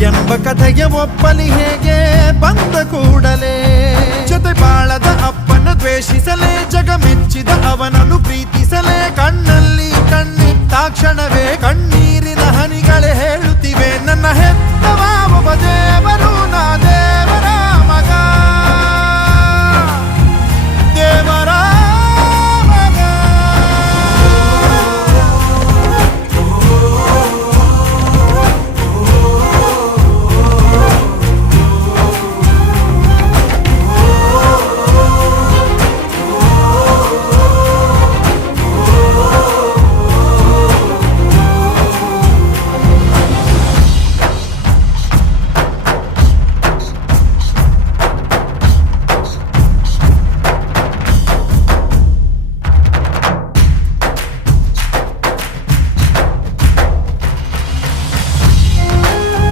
ಎಂಬ ಕಥೆಗೆ ಒಪ್ಪಲಿ ಹೇಗೆ ಬಂದ ಕೂಡಲೇ ಜೊತೆ ಬಾಳದ ಅಪ್ಪನ ದ್ವೇಷಿಸಲೇ ಜಗ ಮೆಚ್ಚಿದ ಅವನನ್ನು ಪ್ರೀತಿಸಲೇ ಕಣ್ಣಲ್ಲಿ ಕಣ್ಣಿಟ್ಟಾಕ್ಷಣವೇ ಕಣ್ಣೀರು